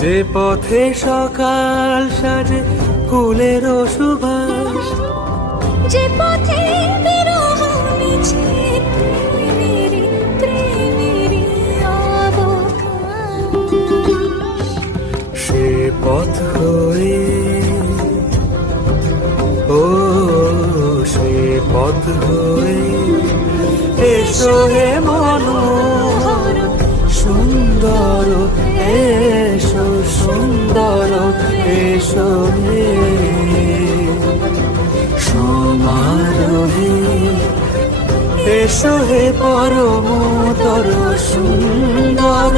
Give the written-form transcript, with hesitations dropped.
যে পথে সকাল সাজে ফুলের সুবাস, যে পথে বিরহ মিছে প্রেমেরই প্রেমেরই অবকাশ, সে পথ হয়ে ও সে পথ হয়ে এসো হে মনোহর সুন্দর, এসো সুন্দর, এসো হে সমারোহে, এসো হে পরমতর সুন্দর।